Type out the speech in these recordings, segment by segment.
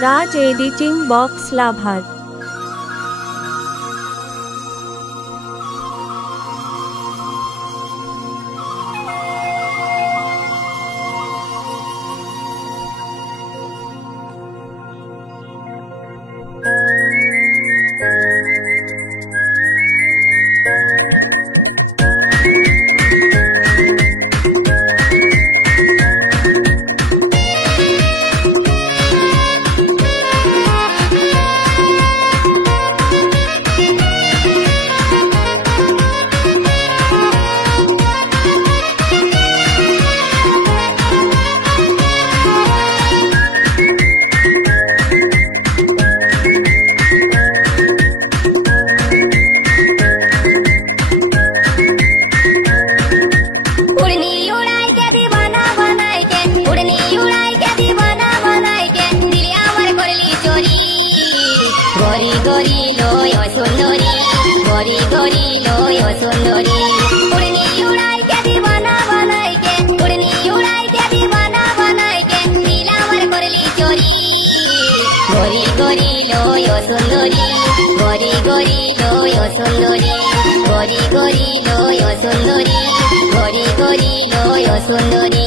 রাজ editing box লাভার। গরি গরি লয় সুন্দরী গরি গরি লয় সুন্দরী উড়নি উড়াই কে দিবানা বানাই কে উড়নি উড়াই কে দিবানা বানাই কে নীলামার লয় সুন্দরী গরি লয় সুন্দরী গরি গরি লয় সুন্দরী গরি গরি লয় সুন্দরী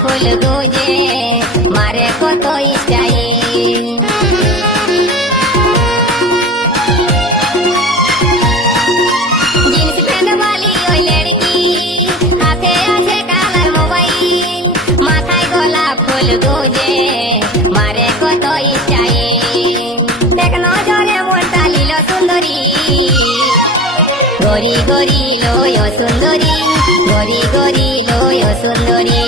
ফুল গুজে, মারে কত চাই ফুল গুজে, মারে কত চাই দেখ নজরে মোটা লীল সুন্দরী গরি গরি লয় সুন্দরী গরি গরি লয় সুন্দরী।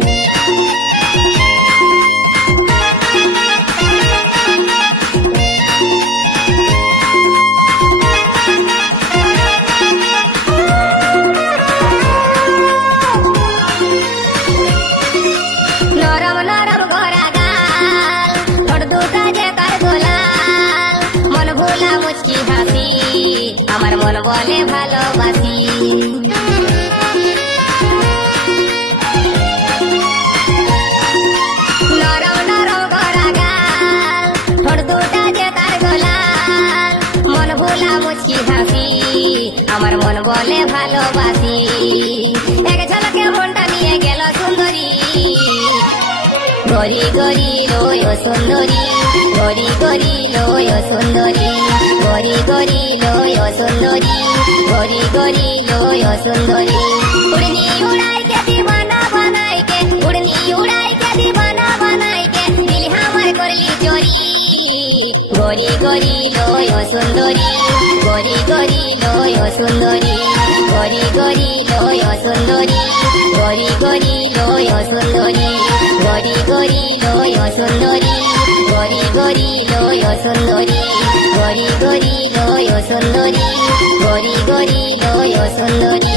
ভোলা মুচকি হাসি, আমার মন বলে ভালোবাসি। এক ঝলকে মনটা নিয়ে গেল সুন্দরী। গরি গরি লোয় সুন্দরী গরি গরি লোয় সুন্দরী গরি গরি সুন্দরী গড়ি গড়ি লয় সুন্দরী। উড়নি উড়াই কে দিবানা বানাই কে উড়নি উড়াই কে দিবানা বানাই কে দিল হামার করলি চোরি গড়ি গড়ি লয় সুন্দরী, গড়ি গড়ি লয় সুন্দরী। গড়ি গড়ি লয় সুন্দরী, গড়ি গড়ি লয় সুন্দরী। গড়ি গড়ি লয় সুন্দরী, গড়ি গড়ি লয় সুন্দরী। গরি গরি নয় সুন্দরী গরি গরি নয় সুন্দরী।